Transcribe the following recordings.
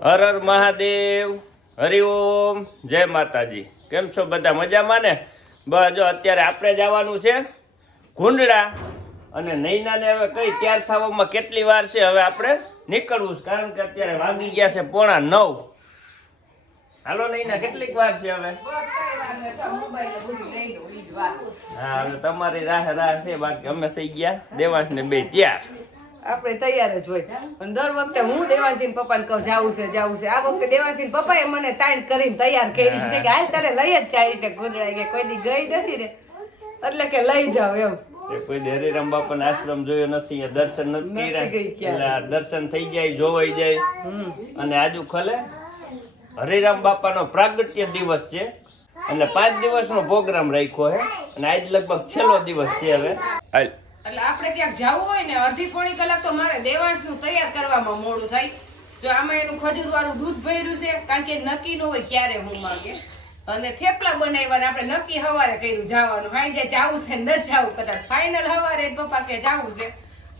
હર હર મહાદેવ, હરિઓમ, જય માતાજી। કેમ છો બધા? મજામાં ને? બસ જો અત્યારે આપણે જવાનું છે કુંડળા અને નૈનાને હવે કઈ તૈયાર થવામાં કેટલી વાર છે, હવે આપણે નીકળવું છે કારણ કે અત્યારે વાગી ગયા છે 8:45। હાલો નૈના, કેટલીક વાર છે હવે? હા, હવે તમારી રાહ છે, બાકી અમે થઈ ગયા દેવાંશ ને બે તૈયાર। આપણે તૈયાર જ હોય પણ દર વખતે હું દેવાંશીને પપ્પાને કહું જાવું છે આ વખતે દેવાંશીને પપ્પાએ મને તાણ કરીને તૈયાર કરી છે કે હાલ તારે લઈ જ જાય છે કુંડળા, કે કોઈ દી ગઈ નથી ને એટલે કે લઈ જાવ એમ। કોઈ હરિરામ બાપાનો આશ્રમ જોયો નથી, દર્શન નથી કર્યા, દર્શન થઈ જાય, જોવાઈ જાય અને આજુ ખલે હરિરામ બાપાનો પ્રાગટ્ય દિવસ છે અને 5 દિવસનો પ્રોગ્રામ રાખ્યો છે અને આજ લગભગ છેલ્લો દિવસ છે। હવે એટલે આપણે ક્યાંક જવું હોય ને અડધી પોણી કલાક તો મારે દેવાંશનું તૈયાર કરવામાં મોડું થાય। જો આમાં એનું ખજૂર વાળું દૂધ ભર્યું છે કારણ કે નક્કી ન હોય ક્યારે હું માંગે, અને થેપલા બનાવ્યા આપણે નક્કી હવારે કર્યું જવાનું, હાંજે જાવું છે ન જાવું, કદાચ ફાઇનલ હવારે પપ્પા કે જાવું છે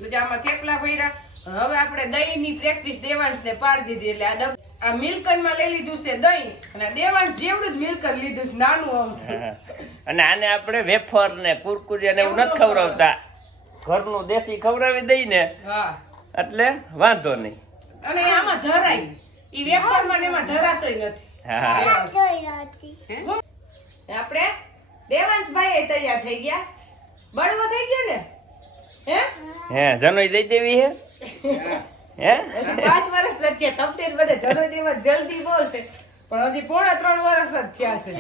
એટલે આમાં થેપલા ભર્યા। હવે આપણે દહીંની પ્રેક્ટિસ દેવાંશને પાડી દીધી એટલે આ મિલ્કનમાં લઈ લીધું છે દહીં અને દેવાંશ જેવડું જ મિલ્કન લીધું છે નાનું આમ, અને આને આપણે વેફર ને કુરકુરિયા ને એવું નથી ખવડાવતા, ઘરનું દેશી ખવડાવી દઈ ને એટલે વાંધો નહીં। અને આમાં ધરાય ઈ વેફર માં એમાં ધરાતોય નથી। આપણે દેવાંશભાઈ તૈયાર થઈ ગયા, બળવો થઈ ગયો ને? હે જનોઈ દઈ દેવી હે? હે 5 વર્ષ જ છે તમને બધે જનોઈ દેવા જલ્દી બહુ છે પણ હજી 3.5 વર્ષ જ થયા છે।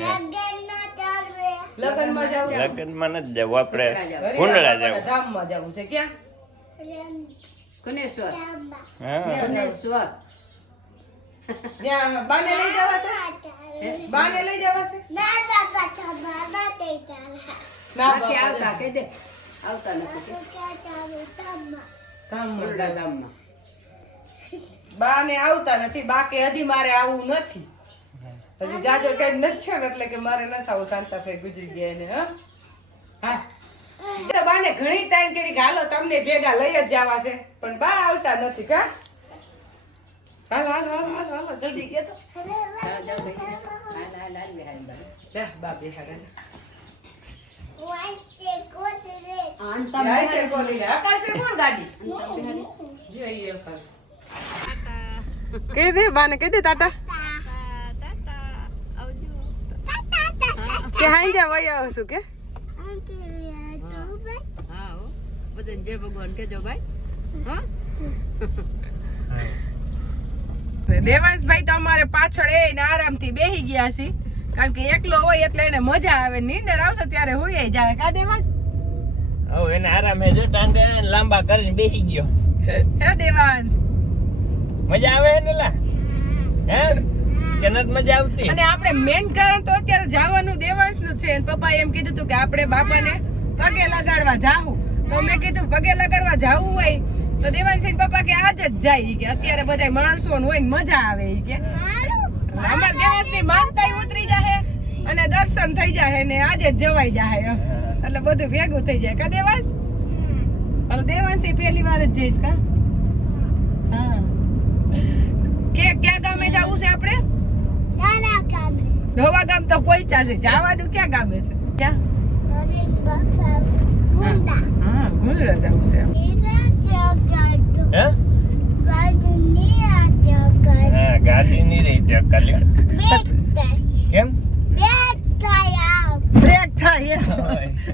લગનમાં જાવું, લગનમાં નથી જવું, આપણે કુંડળા જવું, ધામમાં જવું છે। ક્યાં? કનેશ્વર। કનેશ્વર ત્યાં બાને લઈ જવાશે, બાને લઈ જવાશે ના બાબા તો બાબા તે ચાલે ના બાકી આવતા કે દે આવતા નથી ધામમાં બાને આવતા નથી, બાકી હજી મારે આવવું નથી, હજી જાજો કઈ નથી ને એટલે કે મારે ન થાવું, શાંતાફે ગુજરી ગયા એને। હા બાને ઘણી ટાઈમ કરી કે હાલો તમને ભેગા લઈ જ જવા છે પણ બા આવતા નથી। કા હાલ હાલ હાલ હાલ હાલ જલ્દી કે તો જા બા બે હાલ વાઈટ કોલી આકાશ છે કોણ ગાડી જોઈએ આકાશ કહી દે બાને કહી દે ટાટા કે હાઈ જા વયા આવશું કે હા હો બધાને જય ભગવાન કેજો ભાઈ। હા દેવાંશભાઈ તો અમારે પાછળ એને આરામથી બેહી ગયા છે કારણ કે એકલો હોય એટલે એને મજા આવે, નીંદર આવશે ત્યારે હોઈ જાય। કા દેવાંશ? હવે એને આરામ હે, જો ટાંગે લાંબા કરીને બેસી ગયો। હે દેવાંશ મજા આવે ને લા? હે કે નથી મજા આવતી? અને આપણે મેન કારણ તો અત્યારે જવાનું દેવાંશનું છે, અને પપ્પાએ એમ કીધું હતું કે આપણે બાપાને પગે લગાડવા જાવું, તો મેં કીધું પગે લગાડવા જાવું હોય તો દેવાંશી પપ્પા કે આજ જ જાય કે અત્યારે બધા માણસો હોય ને મજા આવે કે અમાર દેવાંશની માનતા ઉતરી જાય અને દર્શન થઈ જાય ને આજે જ જવાઈ જાય એટલે બધું ભેગું થઈ જાય। કા દેવાંશ? હવે દેવાંશી પહેલી વાર જ જઈશ કા? હા કે ક્યાં ગામે જવું છે આપણે? નાના ગામે। નવા ગામ તો પહોંચ્યા છે, જવાનું ક્યાં ગામે છે? ક્યાં? હા કુંડળા જવું છે। હે ગાડી ની રહી ત્યાં કાલે કેમ બ્રેક થાય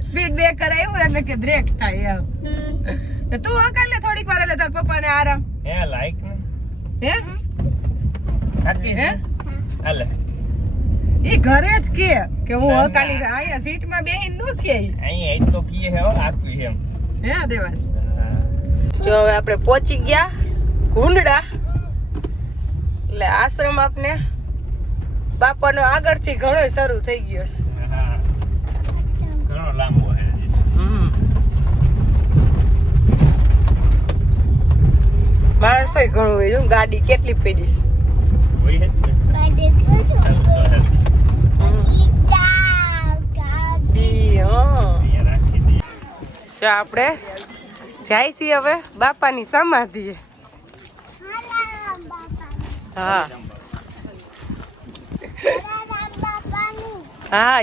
સ્પીડ બ્રેકર આવ્યું એટલે કે બ્રેક થાય એમ। તું અકાલે થોડીક વાર એટલે તાર પપ્પા ને આરામ હે લાઈક ને હે સાચી હે હાલે ઈ ઘરે જ કે હું અકાલી અહીંયા સીટ માં બેહીને નો કે અહીંયા તો કીએ હે આખું એમ હે દેવાસ। જો હવે આપણે પહોંચી ગયા કુંડળા, એટલે આશ્રમ આપને બાપાનો આગળથી ઘણો શરૂ થઈ ગયો છે, ઘણો લાંબો હે। માણસો ઘણું હોય, જો ગાડી કેટલી પડી છે। જો આપણે જાય છીએ હવે બાપાની સમાધિએ। હા હા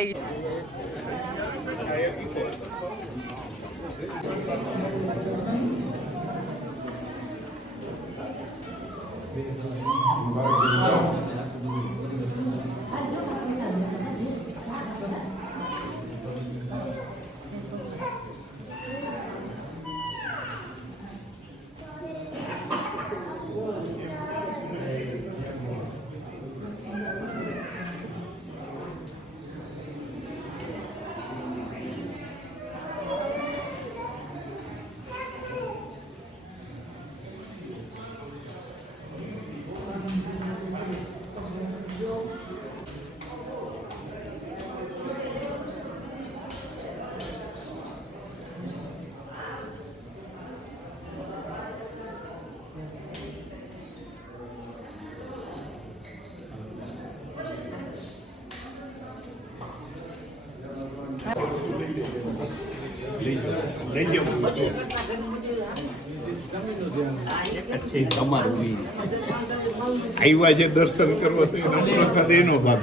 આવ્યા છે દર્શન કરવા તો એનો પ્રસાદ એનો ભાગ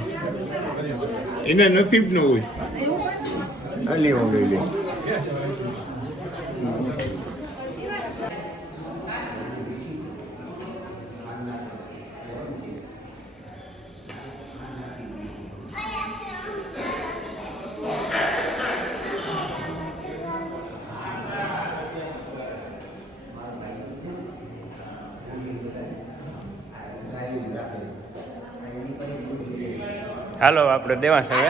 એને નસીબ ન હોય. હાલો આપણે દેવા છે હવે.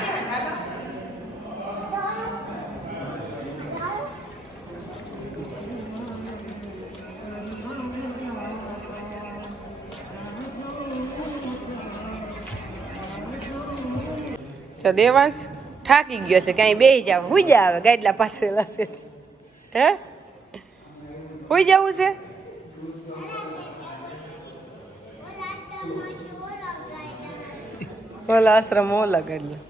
તો દેવાંશ થાકી ગયો છે કઈ બેસી જાવ હુઈ જા આવે ગાડલા પાથરેલા છે હે હુઈ જવું છે ઓલા આશ્રમ ઓલા ગાડલા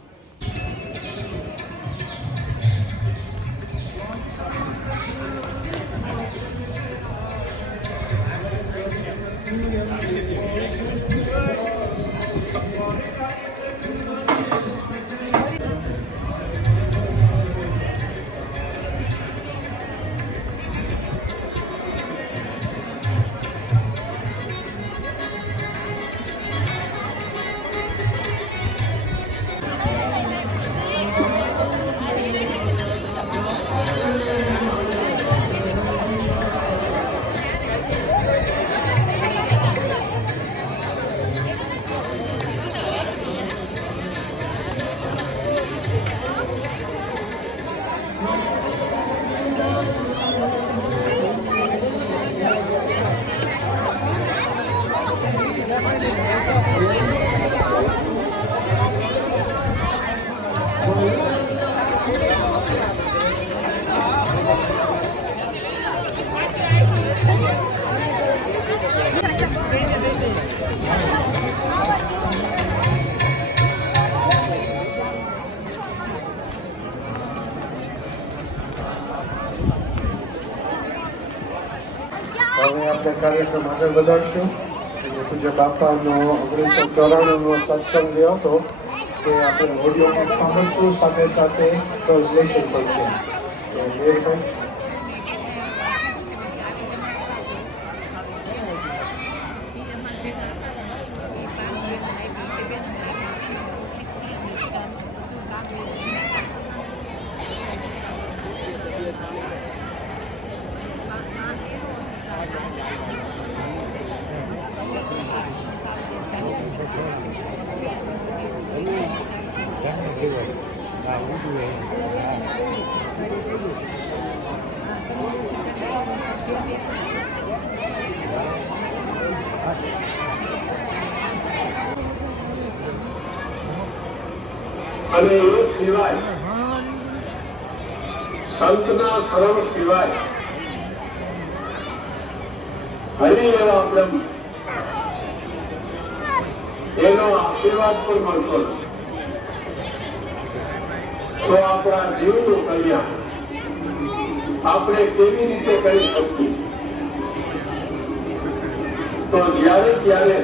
હવે આપણે કાર્યક્રમ આગળ વધારશું. પૂજ્ય બાપાનો 1994નો સત્સંગ જે હતો તે આપણે ઓડિયોમાં સાંભળશું, સાથે સાથે ટ્રાન્સલેશન પણ છે. તો મેયરભાઈ અને એ સિવાય સંતના શરણ સિવાય હરી એવા બ્રહ્મ એનો આશીર્વાદ પણ મળતો નથી. તો આપણા જીવનું કલ્યાણ આપણે કેવી રીતે કરી શકીએ? તો જ્યારે ત્યારે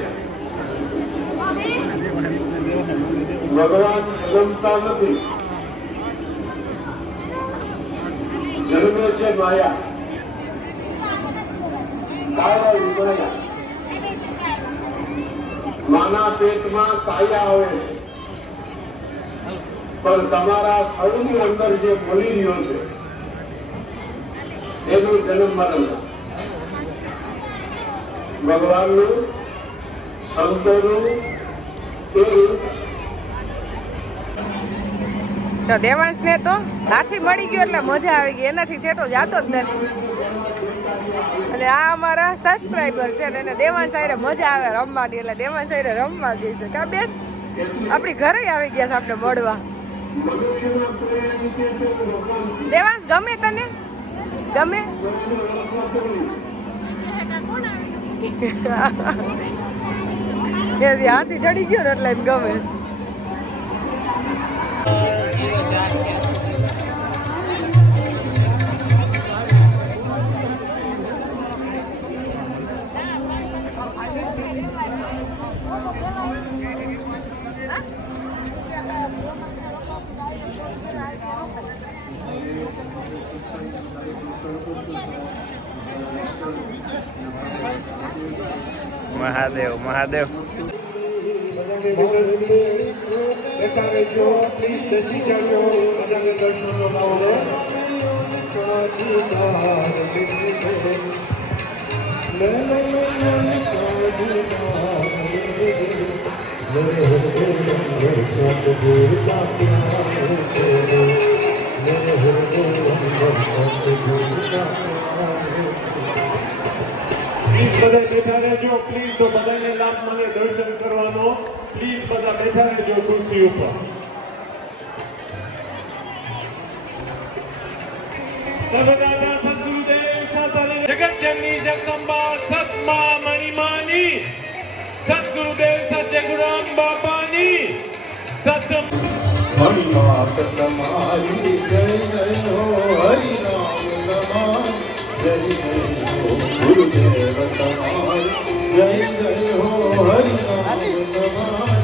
ભગવાન જન્મતા નથી, જન્મે છે માયા, કાયા વિભયા. માના પેટમાં કાયા આવે છે, પણ તમારા થડની અંદર જે બોલી રહ્યો છે એનું જન્મ મરણ. ભગવાનનું સંતોનું એ રૂપ. જો દેવાંશ ને તો હાથી મળી ગયો એટલે મજા આવી ગઈ, એનાથી છેટો જાતો જ નથી. અને આ અમારા સબસ્ક્રાઈબર છે અને એને દેવાંશ આયરે મજા આવે રમવાની, એટલે દેવાંશ આયરે રમવા ગઈ છે. કા બેન આપણી ઘરે આવી ગયા છે આપણે મળવા. દેવાંશ ગમે તને? ગમે? હાથી ચડી ગયો ને એટલે ગમે છે. મહાદેવ મહાદેવ. પ્લીઝ બધા બેઠા રહેજો, પ્લીઝ તો બધાને લાભ મળે દર્શન કરવાનો. પ્લીઝ બધા બેઠા રહેજો ખુરશી ઉપર. સર્વદાતા સદગુરુદેવ સાતારી જગતજનની જગદંબા સતમા મણિમાની સદગુરુદેવ સત્ય ગુરામ બાપાની સત્ય હરિનામ તમારી જય જય હો, હરિનામ તમારી જય જય હો, ગુરુદેવ તમારી જય જય હો, હરિનામ તમારી.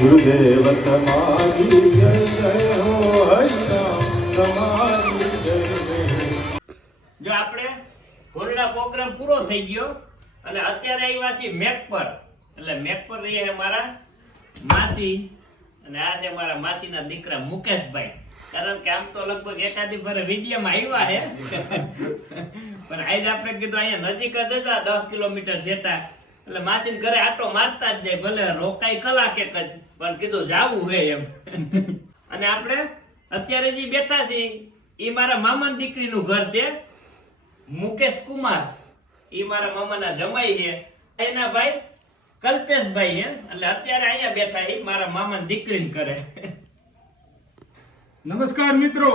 ગુરુદેવ તમારી જય જય હો, હરિનામ તમારી જય જય. જો આપણે ઘોરડા પ્રોગ્રામ પૂરો થઈ ગયો અને અત્યારે આવ્યા છીએ મેપ પર. એટલે મેપ પર રહીએ છે મારા માસી અને આ છે મારા માસીના દીકરા મુકેશભાઈ. કારણ કે આમ તો લગભગ એકાદી ભરે વિડીયોમાં આવ્યા છે પણ આજ આપણે કીધું અહીંયા નજીક જ હતા 10 કિલોમીટર સેટા. એટલે માસીને ઘરે આટો મારતા જ જાય, ભલે રોકાઈ કલાક એક જ, પણ કીધું જાવું હે એમ. અને આપણે અત્યારે જે બેઠા છીએ એ મારા મામાની દીકરીનું ઘર છે, મુકેશ કુમાર. એ મારા મામાના જમાઈ છે, એના ભાઈ કલ્પેશભાઈ હે. એટલે અત્યારે અહીંયા બેઠા એ મારા મામાની દીકરીને કરે. નમસ્કાર મિત્રો.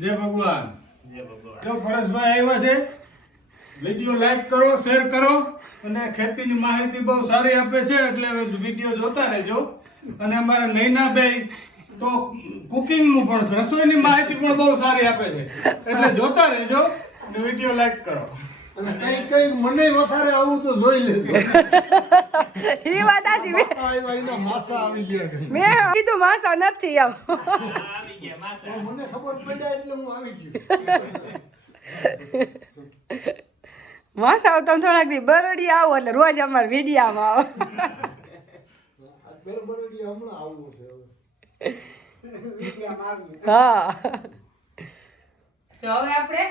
જય ભગવાન. જય ભગવાન. જો પરેશભાઈ આવ્યા છે, વિડીયો લાઈક કરો, શેર કરો અને ખેતીની માહિતી બહુ સારી આપે છે એટલે વિડીયો જોતા રહેજો. અને અમારા નૈનાભાઈ તો કુકિંગનું પણ, રસોઈની માહિતી પણ બહુ સારી આપે છે એટલે જોતા રહેજો અને વિડીયો લાઈક કરો. અને કઈ મને વસારે આવું તો જોઈ લેજો. એ વાત સાચી. આવ્યા એના માસા આવી ગયા. મેં કીધું માસા નથી આવ. આવી ગયા માસા. મને ખબર પડ્યા એટલે હું આવી ગયો. માસા આવ તમે થોડાક દી બરોડી આવો એટલે રોજ અમારે વિડીયામાં આવો. બરોબરડી હમણાં આવવું છે હવે. હા. જો હવે આપણે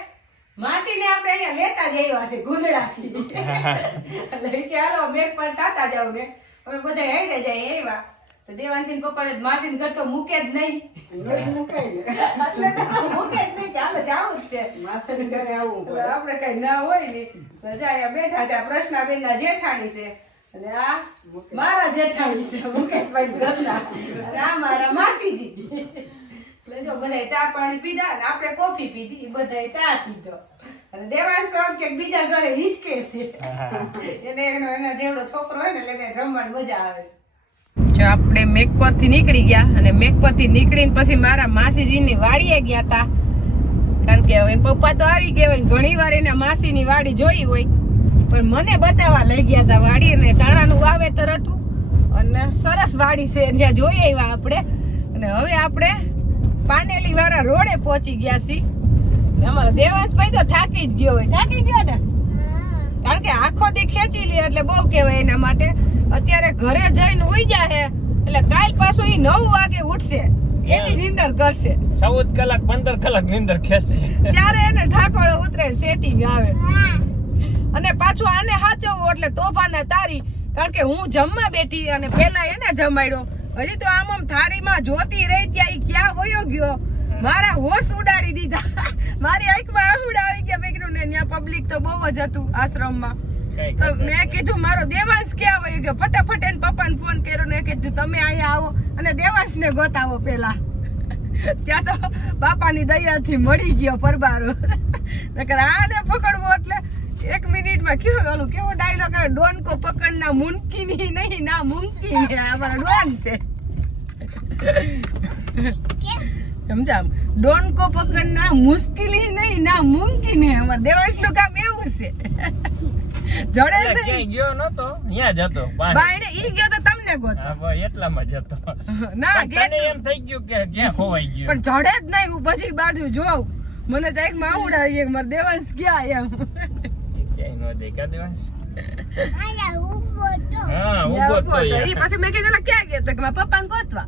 માસીને આપણે અહીંયા લેતા જ આવ્યા છે ગુંદડાથી. એટલે કે હાલો બેગ પર તાતા જાવ ને હવે બધા હાઈડે જાય આવ્યા. તો દેવાંશીને પપ્પાને માસીને ઘર તો મૂકે જ નહીં. એટલે તો મૂકે જ નહીં કે હાલો જાવું જ છે. માસીને ઘરે આવું એટલે આપણે કઈ ના હોય ને તો જાય બેઠા છે. આ પ્રશ્નાબેનના જેઠાણી છે અને આ મારા જેઠાણી છે મુકેશભાઈ ઘરના અને આ મારા માસીજી. એટલે જો બધાય ચા પાણી પીધા અને આપણે કોફી પીધી, ઈ બધાય ચા પીધો. અને દેવાંશ તો આમ કે બીજા ઘરે હિચકે છે. એના જેવડો છોકરો હોય ને એટલે રમવાની મજા આવે છે. જો આપણે મેક પરથી નીકળી ગયા અને મેક પરથી નીકળીને પછી મારા માસીજીની વાડીએ ગયા હતા. કારણ કે એના પપ્પા તો આવી ગયા હોય, ઘણી વાર એના માસીની વાડી જોઈ હોય, પણ મને બતાવવા લઈ ગયા હતા વાડી. અને ટાણાનું વાવેતર હતું અને સરસ વાડી છે, ત્યાં જોઈ આવ્યા આપણે. અને હવે આપણે પાનેલી વાળા રોડે પહોંચી ગયા છીએ. અમારો દેવાંશભાઈ તો થાકી જ ગયો હોય. થાકી ગયો ને, કારણ કે આખો દી ખેંચી લે એટલે બહુ કહેવાય એના માટે. અત્યારે ઘરે જઈને ઉઈ જાય એટલે કાલ પાછો ઈ 9 વાગે ઉઠશે, એવી નીંદર કરશે. 14 કલાક 15 કલાક નીંદર ખેંચશે. ત્યારે એને ઠાકોળો ઉતરે, સેટિંગ આવે. અને પાછું આને હાચવવો એટલે તોફાને તારી. કારણ કે હું જમવા બેઠી અને પેલા એને જમાડ્યો. હજી તો આમ થાળીમાં જોતી રહી, ત્યાં ઈ ક્યાં વયો ગયો, મારા હોશ ઉડાડી દીધા. મારી આંખમાં આહુડ આવી ગયા. મેં કીધું ને ત્યાં પબ્લિક તો બહુ જ હતું આશ્રમમાં. તો મેં કીધું મારો દેવાંશ ક્યાં વયો ગયો. ફટાફટ એને પપ્પાને ફોન કર્યો ને કીધું તમે અહીંયા આવો અને દેવાંશને ગોતાવો પેલા. ત્યાં તો બાપાની દયાથી મળી ગયો પરબારો. નકર આને પકડવો એટલે 1 મિનિટમાં કેવો ડાયલોગ આવે, ડોન કો પકડના મુમકિન હી નહીં, ના મુમકિન હે. અમારો ડોન છે, સમજા? ડોન કો પકડના મુશ્किल ही नहीं, ना मुमकिन है. અમાર દેવાંશનું કામ એવું છે. જોડે ક્યાંય ગયો નતો, અહીંયા જ હતો. બાયણે ઈ ગયો તો તમને ગોતો. હા, બસ એટલામાં જ હતો. ના તને એમ થઈ ગયું કે ક્યાં ખોવાઈ ગયો. પણ જોડે જ નહીં. હું પછી બાજુ જોઉં, મને તો એક માહુડ આવી ગયો, મારો દેવાંશ ક્યાં એમ. ક્યાંય નો દેખા દેવાંશ. ઈ હા, ઊભો તો પછી મેં કીધું ક્યાં ગયો, તો કે મારા પપ્પાને ગોતવા.